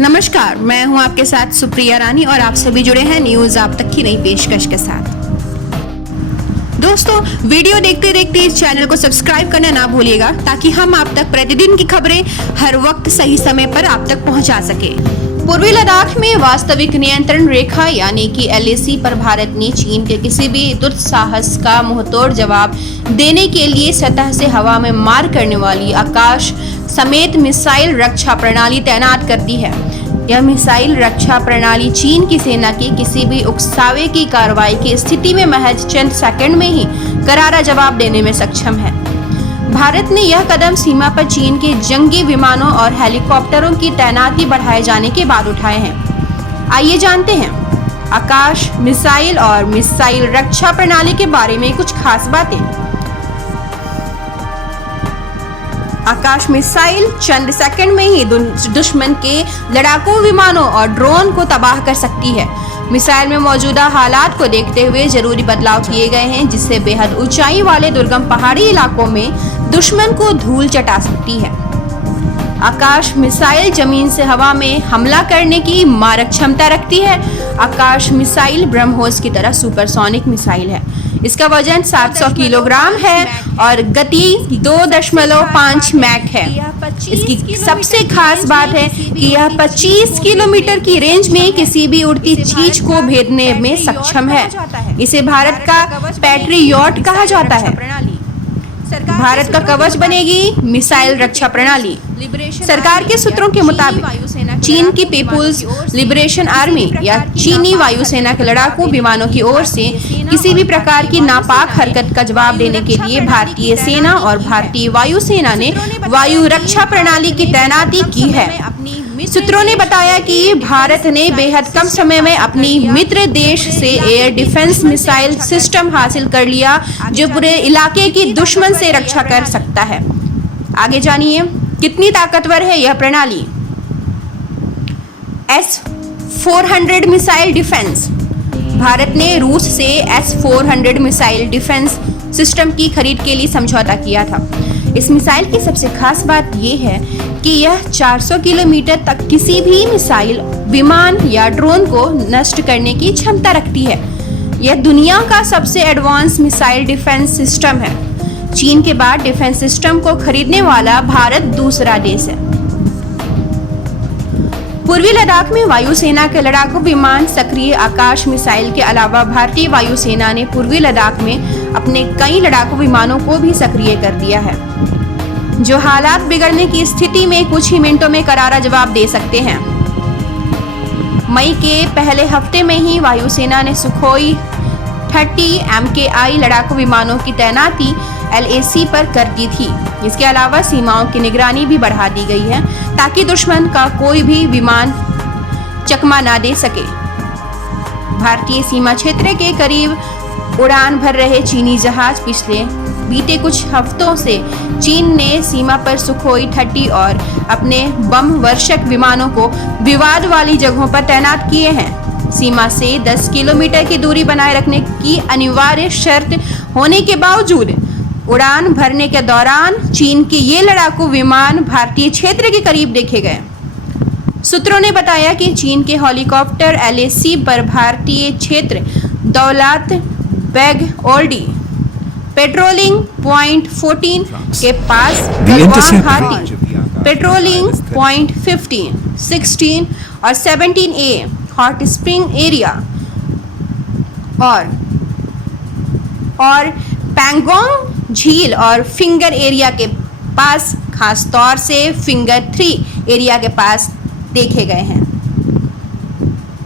नमस्कार, मैं हूं आपके साथ सुप्रिया रानी और आप सभी जुड़े हैं न्यूज आप तक की नई पेशकश के साथ। दोस्तों, वीडियो देखते देखते इस चैनल को सब्सक्राइब करना ना भूलिएगा ताकि हम आप तक प्रतिदिन की खबरें हर वक्त सही समय पर आप तक पहुंचा सके। पूर्वी लद्दाख में वास्तविक नियंत्रण रेखा यानी कि LAC पर भारत ने चीन के किसी भी दुस्साहस का मुंहतोड़ जवाब देने के लिए सतह से हवा में मार करने वाली आकाश समेत मिसाइल रक्षा प्रणाली तैनात कर दी है। यह मिसाइल रक्षा प्रणाली चीन की सेना की किसी भी उकसावे की कार्रवाई की स्थिति में महज चंद सेकंड में ही करारा जवाब देने में सक्षम है। भारत ने यह कदम सीमा पर चीन के जंगी विमानों और हेलीकॉप्टरों की तैनाती बढ़ाए जाने के बाद उठाए हैं। आइए जानते हैं आकाश मिसाइल और मिसाइल रक्षा प्रणाली के बारे में कुछ खास बातें। आकाश मिसाइल चंद सेकंड में ही दुश्मन के लड़ाकू विमानों और ड्रोन को तबाह कर सकती है। मिसाइल में मौजूदा हालात को देखते हुए जरूरी बदलाव किए गए हैं, जिससे बेहद ऊंचाई वाले दुर्गम पहाड़ी इलाकों में दुश्मन को धूल चटा सकती है। आकाश मिसाइल जमीन से हवा में हमला करने की मारक क्षमता रखती है। आकाश मिसाइल ब्रह्मोस की तरह सुपरसोनिक मिसाइल है। इसका वजन 700 किलोग्राम है और गति 2.5 मैक है। इसकी सबसे खास बात है कि यह 25 किलोमीटर की रेंज में किसी भी उड़ती चीज को भेदने में सक्षम है। इसे भारत का पैट्रियट कहा जाता है। भारत का कवच बनेगी मिसाइल रक्षा प्रणाली। सरकार के सूत्रों के मुताबिक चीन की पीपुल्स लिबरेशन आर्मी या चीनी वायुसेना के लड़ाकू विमानों की ओर से किसी भी प्रकार की नापाक हरकत का जवाब देने के लिए भारतीय सेना और भारतीय वायुसेना ने वायु रक्षा प्रणाली की तैनाती की है। सूत्रों ने बताया कि भारत ने बेहद कम समय में अपनी मित्र देश से एयर डिफेंस मिसाइल सिस्टम हासिल कर लिया, जो पूरे इलाके की दुश्मन से रक्षा कर सकता है। आगे जानिए कितनी ताकतवर है यह प्रणाली। S-400 missile defence. भारत ने रूस से S-400 मिसाइल डिफेंस सिस्टम की खरीद के लिए समझौता किया था। इस मिसाइल की सबसे खास बात यह है कि यह 400 किलोमीटर तक किसी भी मिसाइल विमान या ड्रोन को नष्ट करने की क्षमता रखती है। यह दुनिया का सबसे एडवांस मिसाइल डिफेंस सिस्टम है। चीन के बाद डिफेंस सिस्टम को खरीदने वाला भारत दूसरा देश है। पूर्वी लद्दाख में वायुसेना के लड़ाकू विमान सक्रिय आकाश मिसाइल के अलावा भारतीय वायुसेना ने पूर्वी लद्दाख में अपने कई लड़ाकू विमानों को भी सक्रिय कर दिया है, जो हालात बिगड़ने की स्थिति में कुछ ही मिनटों में करारा जवाब दे सकते हैं। मई के पहले हफ्ते में ही वायुसेना ने सुखोई 30 MKI लड़ाकू विमानों की तैनाती LAC पर कर दी थी। इसके अलावा सीमाओं की निगरानी भी बढ़ा दी गई है ताकि दुश्मन का कोई भी विमान चकमा ना दे सके। भारतीय सीमा क्षेत्र के करीब उड़ान भर रहे चीनी जहाज बीते कुछ हफ्तों से चीन ने सीमा पर सुखोई 30 और अपने बम वर्षक विमानों को विवाद वाली जगहों पर तैनात किए हैं। सीमा से 10 किलोमीटर की दूरी बनाए रखने की अनिवार्य शर्त होने के बावजूद उड़ान भरने के दौरान चीन के ये लड़ाकू विमान भारतीय क्षेत्र के करीब देखे गए। सूत्रों ने बताया कि चीन के हेलीकॉप्टर LAC पर भारतीय क्षेत्र दौलत बेग ओल्डी पेट्रोलिंग पॉइंट 14 के पास गलवान घाटी, पेट्रोलिंग पॉइंट 15, 16 और 17A हॉट स्प्रिंग एरिया और पैंगोंग झील और फिंगर एरिया के पास, खास तौर से फिंगर 3 एरिया के पास देखे गए हैं।